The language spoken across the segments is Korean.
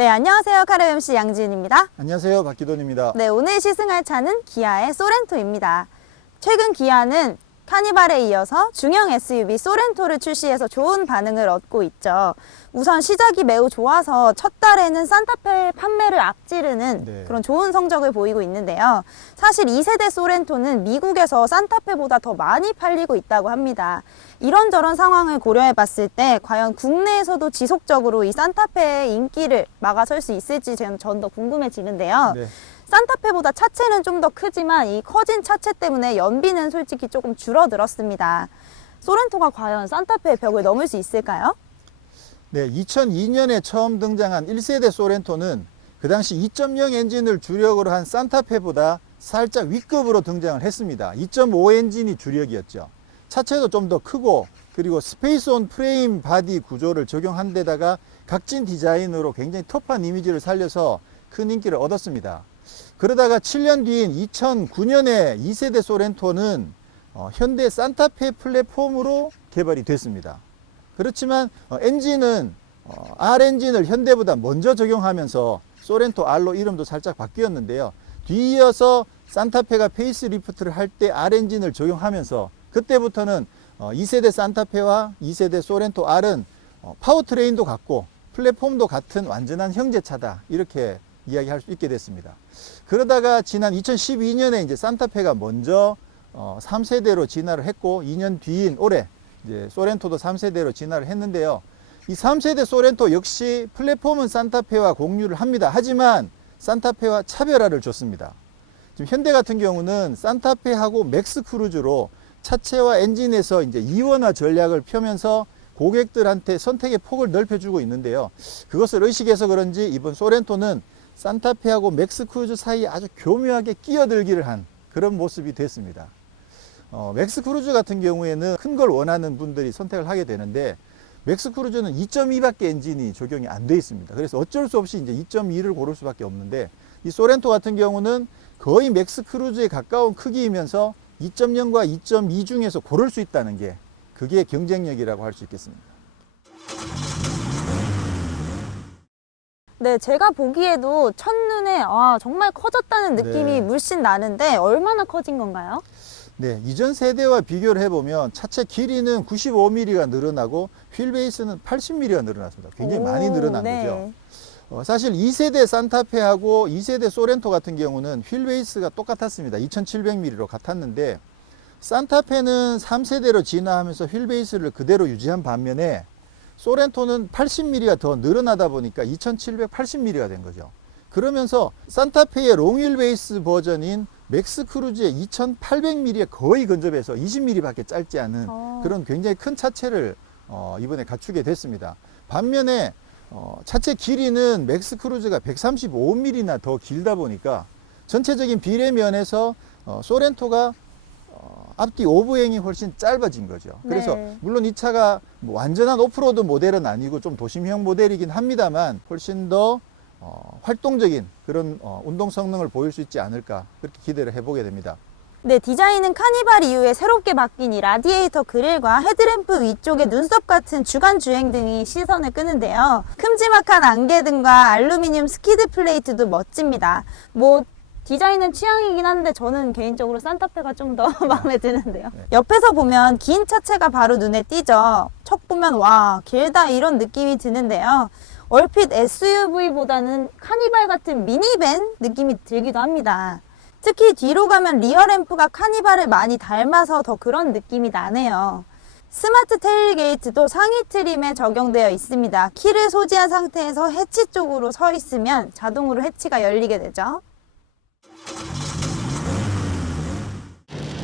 네, 안녕하세요. 카레 MC 양지은입니다. 안녕하세요. 박기돈입니다. 네, 오늘 시승할 차는 기아의 소렌토입니다. 최근 기아는 카니발에 이어서 중형 SUV 소렌토를 출시해서 좋은 반응을 얻고 있죠. 우선 시작이 매우 좋아서 첫 달에는 산타페 판매를 앞지르는 그런 좋은 성적을 보이고 있는데요. 사실 2세대 소렌토는 미국에서 산타페보다 더 많이 팔리고 있다고 합니다. 이런저런 상황을 고려해 봤을 때 과연 국내에서도 지속적으로 이 산타페의 인기를 막아설 수 있을지 전 더 궁금해지는데요. 네. 산타페보다 차체는 좀 더 크지만 이 커진 차체 때문에 연비는 솔직히 조금 줄어들었습니다. 소렌토가 과연 산타페의 벽을 넘을 수 있을까요? 네, 2002년에 처음 등장한 1세대 소렌토는 그 당시 2.0 엔진을 주력으로 한 산타페보다 살짝 윗급으로 등장을 했습니다. 2.5 엔진이 주력이었죠. 차체도 좀 더 크고 그리고 스페이스온 프레임 바디 구조를 적용한 데다가 각진 디자인으로 굉장히 터프한 이미지를 살려서 큰 인기를 얻었습니다. 그러다가 7년 뒤인 2009년에 2세대 소렌토는 현대 산타페 플랫폼으로 개발이 됐습니다. 그렇지만 엔진은 R 엔진을 현대보다 먼저 적용하면서 소렌토 R로 이름도 살짝 바뀌었는데요. 뒤이어서 산타페가 페이스리프트를 할 때 R 엔진을 적용하면서 그때부터는 2세대 산타페와 2세대 소렌토 R은 파워트레인도 같고 플랫폼도 같은 완전한 형제차다 이렇게 이야기할 수 있게 됐습니다. 그러다가 지난 2012년에 이제 산타페가 먼저 3세대로 진화를 했고 2년 뒤인 올해 이제 소렌토도 3세대로 진화를 했는데요. 이 3세대 소렌토 역시 플랫폼은 산타페와 공유를 합니다. 하지만 산타페와 차별화를 줬습니다. 지금 현대 같은 경우는 산타페하고 맥스 크루즈로 차체와 엔진에서 이제 이원화 전략을 펴면서 고객들한테 선택의 폭을 넓혀주고 있는데요. 그것을 의식해서 그런지 이번 소렌토는 산타페하고 맥스 크루즈 사이에 아주 교묘하게 끼어들기를 한 그런 모습이 됐습니다. 맥스 크루즈 같은 경우에는 큰 걸 원하는 분들이 선택을 하게 되는데 맥스 크루즈는 2.2밖에 엔진이 적용이 안 돼 있습니다. 그래서 어쩔 수 없이 이제 2.2를 고를 수밖에 없는데 이 소렌토 같은 경우는 거의 맥스 크루즈에 가까운 크기이면서 2.0과 2.2 중에서 고를 수 있다는 게 그게 경쟁력이라고 할 수 있겠습니다. 네, 제가 보기에도 첫눈에 정말 커졌다는 느낌이 물씬 나는데 얼마나 커진 건가요? 네, 이전 세대와 비교를 해보면 차체 길이는 95mm가 늘어나고 휠베이스는 80mm가 늘어났습니다. 굉장히 많이 늘어난 거죠. 사실 2세대 산타페하고 2세대 소렌토 같은 경우는 휠베이스가 똑같았습니다. 2700mm로 같았는데 산타페는 3세대로 진화하면서 휠베이스를 그대로 유지한 반면에 소렌토는 80mm가 더 늘어나다 보니까 2780mm가 된 거죠. 그러면서 산타페의 롱휠 베이스 버전인 맥스 크루즈의 2800mm에 거의 근접해서 20mm 밖에 짧지 않은 그런 굉장히 큰 차체를 이번에 갖추게 됐습니다. 반면에 차체 길이는 맥스 크루즈가 135mm나 더 길다 보니까 전체적인 비례 면에서 소렌토가 앞뒤 오브행이 훨씬 짧아진 거죠. 그래서 물론 이 차가 뭐 완전한 오프로드 모델은 아니고 좀 도심형 모델이긴 합니다만 훨씬 더 활동적인 그런 운동 성능을 보일 수 있지 않을까 그렇게 기대를 해보게 됩니다. 네, 디자인은 카니발 이후에 새롭게 바뀐 이 라디에이터 그릴과 헤드램프 위쪽에 눈썹 같은 주간 주행 등이 시선을 끄는데요. 큼지막한 안개등과 알루미늄 스키드 플레이트도 멋집니다. 디자인은 취향이긴 한데 저는 개인적으로 산타페가 좀 더 마음에 드는데요. 옆에서 보면 긴 차체가 바로 눈에 띄죠. 척 보면 와 길다 이런 느낌이 드는데요. 얼핏 SUV보다는 카니발 같은 미니밴 느낌이 들기도 합니다. 특히 뒤로 가면 리어램프가 카니발을 많이 닮아서 더 그런 느낌이 나네요. 스마트 테일게이트도 상위 트림에 적용되어 있습니다. 키를 소지한 상태에서 해치 쪽으로 서 있으면 자동으로 해치가 열리게 되죠.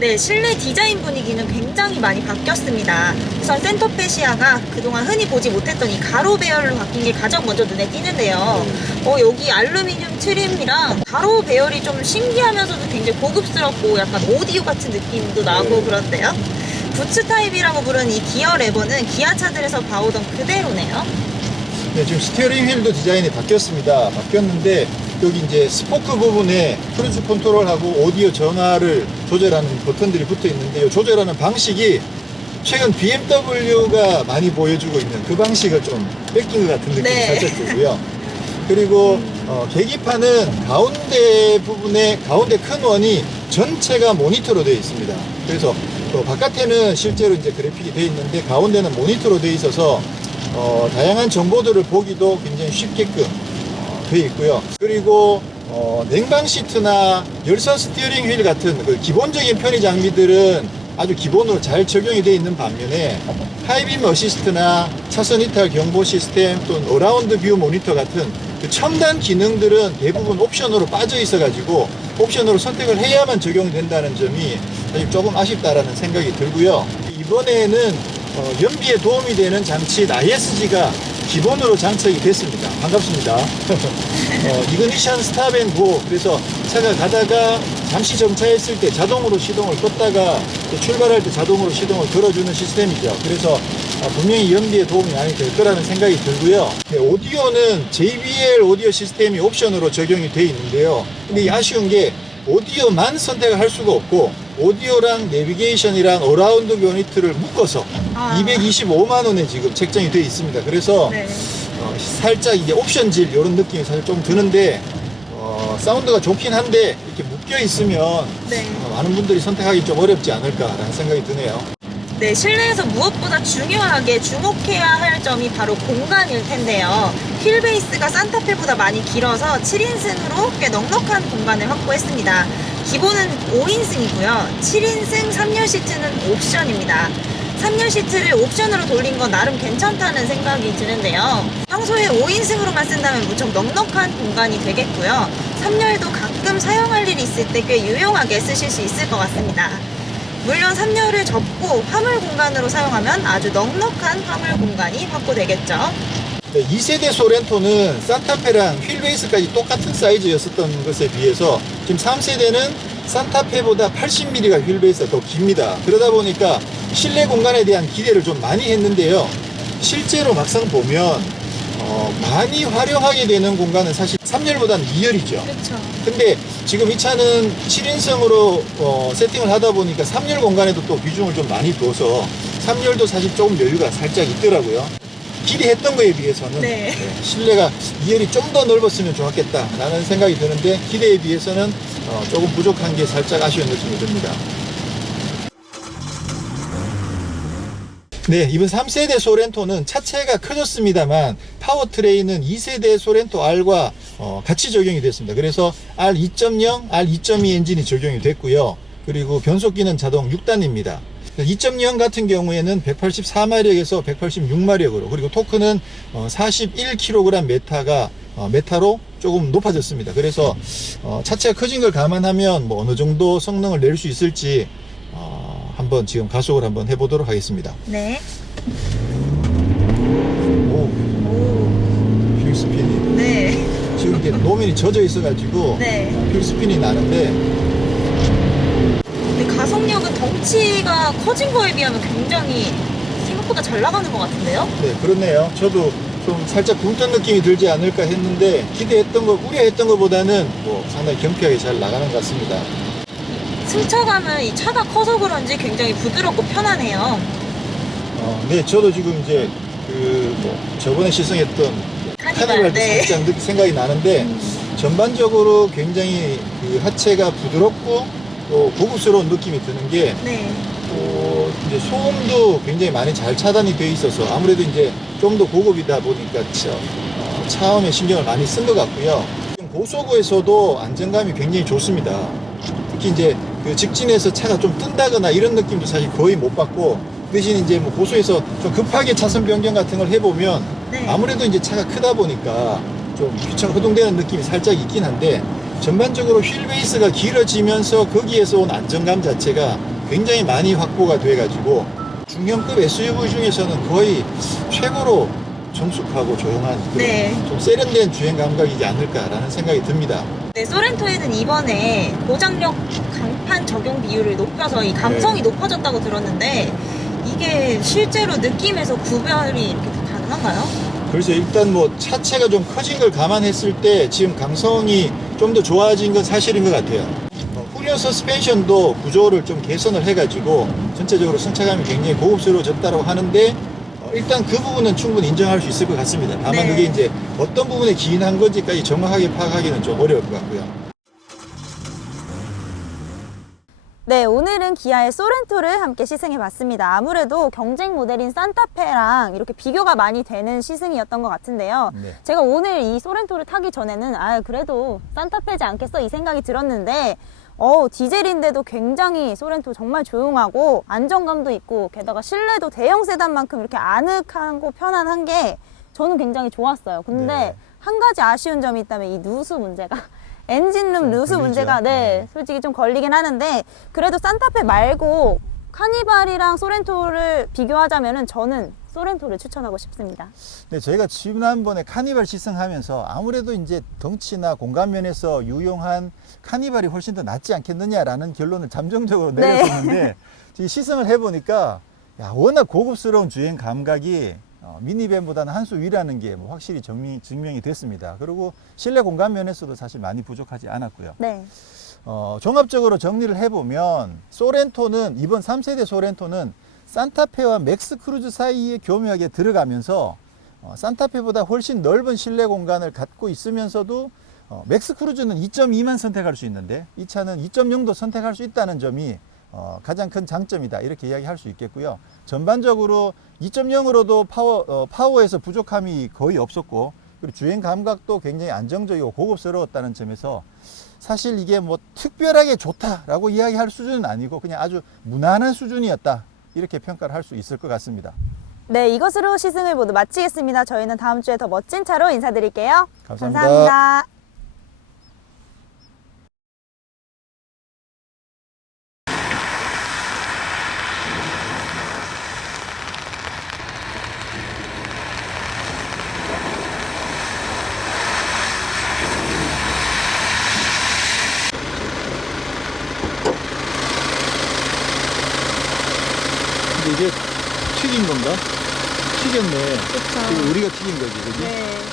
네, 실내 디자인 분위기는 굉장히 많이 바뀌었습니다. 우선 센터페시아가 그동안 흔히 보지 못했던 이 가로 배열로 바뀐 게 가장 먼저 눈에 띄는데요. 여기 알루미늄 트림이랑 가로 배열이 좀 신기하면서도 굉장히 고급스럽고 약간 오디오 같은 느낌도 나고 그런데요. 부츠 타입이라고 부르는 이 기어 레버는 기아 차들에서 봐오던 그대로네요. 네, 지금 스티어링 휠도 디자인이 바뀌었는데 여기 이제 스포크 부분에 크루즈 컨트롤하고 오디오 전화를 조절하는 버튼들이 붙어 있는데요. 조절하는 방식이 최근 BMW가 많이 보여주고 있는 그 방식을 좀 뺏긴 것 같은 느낌이 살짝 들고요. 그리고 계기판은 가운데 부분에 가운데 큰 원이 전체가 모니터로 되어 있습니다. 그래서 바깥에는 실제로 이제 그래픽이 되어 있는데 가운데는 모니터로 되어 있어서 다양한 정보들을 보기도 굉장히 쉽게끔 되어 있고요. 그리고 냉방 시트나 열선 스티어링 휠 같은 그 기본적인 편의 장비들은 아주 기본으로 잘 적용이 되어 있는 반면에 하이빔 어시스트나 차선 이탈 경보 시스템 또는 어라운드 뷰 모니터 같은 그 첨단 기능들은 대부분 옵션으로 빠져 있어 가지고 옵션으로 선택을 해야만 적용된다는 점이 사실 조금 아쉽다라는 생각이 들고요. 이번에는 연비에 도움이 되는 장치 ISG가 기본으로 장착이 됐습니다. 반갑습니다. 이그니션 스탑 앤 고, 그래서 차가 가다가 잠시 정차했을 때 자동으로 시동을 껐다가 출발할 때 자동으로 시동을 걸어주는 시스템이죠. 그래서 분명히 연비에 도움이 많이 될 거라는 생각이 들고요. 오디오는 JBL 오디오 시스템이 옵션으로 적용이 되어 있는데요. 근데 이 아쉬운 게 오디오만 선택을 할 수가 없고 오디오랑 내비게이션이랑 어라운드 모니터를 묶어서 225만 원에 지금 책정이 되어 있습니다. 그래서 네. 살짝 이제 옵션질 이런 느낌이 사실 좀 드는데 사운드가 좋긴 한데 이렇게 묶여 있으면 네. 많은 분들이 선택하기 좀 어렵지 않을까라는 생각이 드네요. 네, 실내에서 무엇보다 중요하게 주목해야 할 점이 바로 공간일 텐데요. 휠베이스가 산타페보다 많이 길어서 7인승으로 꽤 넉넉한 공간을 확보했습니다. 기본은 5인승이고요. 7인승 3열 시트는 옵션입니다. 3열 시트를 옵션으로 돌린 건 나름 괜찮다는 생각이 드는데요. 평소에 5인승으로만 쓴다면 무척 넉넉한 공간이 되겠고요. 3열도 가끔 사용할 일이 있을 때 꽤 유용하게 쓰실 수 있을 것 같습니다. 물론 3열을 접고 화물 공간으로 사용하면 아주 넉넉한 화물 공간이 확보되겠죠. 네, 2세대 소렌토는 산타페랑 휠베이스까지 똑같은 사이즈였었던 것에 비해서 지금 3세대는 산타페보다 80mm가 휠베이스가 더 깁니다. 그러다 보니까 실내 공간에 대한 기대를 좀 많이 했는데요. 실제로 막상 보면 많이 활용하게 되는 공간은 사실 3열보다는 2열이죠. 그렇죠. 근데 지금 이 차는 7인승으로 세팅을 하다 보니까 3열 공간에도 또 비중을 좀 많이 둬서 3열도 사실 조금 여유가 살짝 있더라고요. 기대했던 거에 비해서는 네. 실내가 2열이 좀 더 넓었으면 좋았겠다라는 생각이 드는데 기대에 비해서는 조금 부족한 게 살짝 아쉬운 느낌이 듭니다. 네, 이번 3세대 소렌토는 차체가 커졌습니다만 파워트레인은 2세대 소렌토 R과 같이 적용이 됐습니다. 그래서 R2.0, R2.2 엔진이 적용이 됐고요. 그리고 변속기는 자동 6단입니다. 2.0 같은 경우에는 184마력에서 186마력으로, 그리고 토크는 41kg 메타로 조금 높아졌습니다. 그래서 차체가 커진 걸 감안하면 뭐 어느 정도 성능을 낼 수 있을지 한번 지금 가속을 한번 해보도록 하겠습니다. 네. 오, 휠 스핀이. 네. 지금 이게 노면이 젖어 있어가지고 네. 휠 스핀이 나는데 근데 가속력은 덩치가 커진 거에 비하면 굉장히 생각보다 잘 나가는 것 같은데요? 네, 그렇네요. 저도 좀 살짝 굶뜬 느낌이 들지 않을까 했는데 기대했던 거, 우려했던 것보다는 뭐 상당히 경쾌하게 잘 나가는 것 같습니다. 승차감은 이 차가 커서 그런지 굉장히 부드럽고 편하네요. 네, 저도 지금 이제 저번에 시승했던 카니발도 네. 살짝 생각이 나는데 전반적으로 굉장히 그 하체가 부드럽고 또 고급스러운 느낌이 드는 게 네. 이제 소음도 굉장히 많이 잘 차단이 되어 있어서 아무래도 이제 좀 더 고급이다 보니까 차음에 신경을 많이 쓴 것 같고요. 고속에서도 안정감이 굉장히 좋습니다. 특히 이제 그 직진에서 차가 좀 뜬다거나 이런 느낌도 사실 거의 못 받고, 대신 이제 뭐 고속에서 좀 급하게 차선 변경 같은 걸 해보면 네. 아무래도 이제 차가 크다 보니까 좀 휘청 허둥대는 느낌이 살짝 있긴 한데 전반적으로 휠 베이스가 길어지면서 거기에서 온 안정감 자체가 굉장히 많이 확보가 돼가지고 중형급 SUV 중에서는 거의 최고로 정숙하고 조용한 네. 좀 세련된 주행 감각이지 않을까라는 생각이 듭니다. 네, 소렌토에는 이번에 고장력 강판 적용 비율을 높여서 이 감성이 높아졌다고 들었는데 이게 실제로 느낌에서 구별이 이렇게 가능한가요? 그래서 일단 뭐 차체가 좀 커진 걸 감안했을 때 지금 강성이 좀 더 좋아진 건 사실인 것 같아요. 후륜 서스펜션도 구조를 좀 개선을 해가지고 전체적으로 승차감이 굉장히 고급스러워졌다고 하는데 일단 그 부분은 충분히 인정할 수 있을 것 같습니다. 다만 네. 그게 이제 어떤 부분에 기인한 건지까지 정확하게 파악하기는 좀 어려울 것 같고요. 네, 오늘은 기아의 소렌토를 함께 시승해 봤습니다. 아무래도 경쟁 모델인 산타페랑 이렇게 비교가 많이 되는 시승이었던 것 같은데요. 네. 제가 오늘 이 소렌토를 타기 전에는 그래도 산타페지 않겠어 이 생각이 들었는데 디젤인데도 굉장히 소렌토 정말 조용하고 안정감도 있고 게다가 실내도 대형 세단만큼 이렇게 아늑하고 편안한 게 저는 굉장히 좋았어요. 근데 네. 한 가지 아쉬운 점이 있다면 이 누수 문제가 엔진룸 누수 걸리죠. 문제가 네. 솔직히 좀 걸리긴 하는데 그래도 산타페 말고 카니발이랑 소렌토를 비교하자면은 저는 소렌토를 추천하고 싶습니다. 네, 저희가 지난번에 카니발 시승하면서 아무래도 이제 덩치나 공간 면에서 유용한 카니발이 훨씬 더 낫지 않겠느냐라는 결론을 잠정적으로 네. 내렸었는데 지금 시승을 해보니까 워낙 고급스러운 주행 감각이 미니밴보다는 한 수 위라는 게 뭐 확실히 증명이 됐습니다. 그리고 실내 공간 면에서도 사실 많이 부족하지 않았고요. 네. 종합적으로 정리를 해보면 소렌토는 이번 3세대 소렌토는 산타페와 맥스 크루즈 사이에 교묘하게 들어가면서 산타페보다 훨씬 넓은 실내 공간을 갖고 있으면서도 맥스 크루즈는 2.2만 선택할 수 있는데 이 차는 2.0도 선택할 수 있다는 점이 가장 큰 장점이다 이렇게 이야기할 수 있겠고요. 전반적으로 2.0으로도 파워에서 부족함이 거의 없었고 그리고 주행 감각도 굉장히 안정적이고 고급스러웠다는 점에서 사실 이게 뭐 특별하게 좋다라고 이야기할 수준은 아니고 그냥 아주 무난한 수준이었다 이렇게 평가를 할 수 있을 것 같습니다. 네, 이것으로 시승을 모두 마치겠습니다. 저희는 다음 주에 더 멋진 차로 인사드릴게요. 감사합니다. 감사합니다. 근데 이게 튀긴 건가? 튀겼네. 그쵸. 이거 우리가 튀긴 거지, 그지? 네.